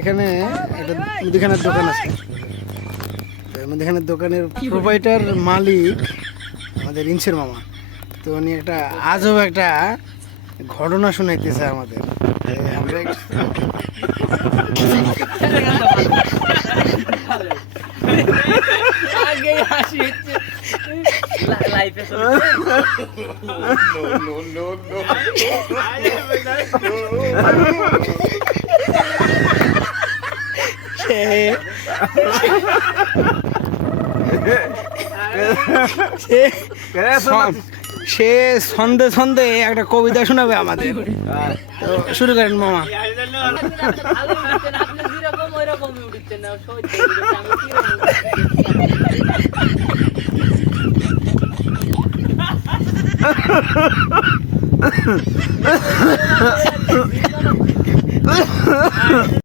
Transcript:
এখানে একটা মুদিখানার দোকান আছে। মুদিখানার দোকানের প্রোপাইটার মালিক আমাদের ইনসের মামা। তো উনি একটা আজব একটা ঘটনা শোনাইতেছে আমাদের। আমরা সে সন্ধে সন্ধে একটা কবিতা শোনাবে আমাদের। তো শুরু করেন মামা।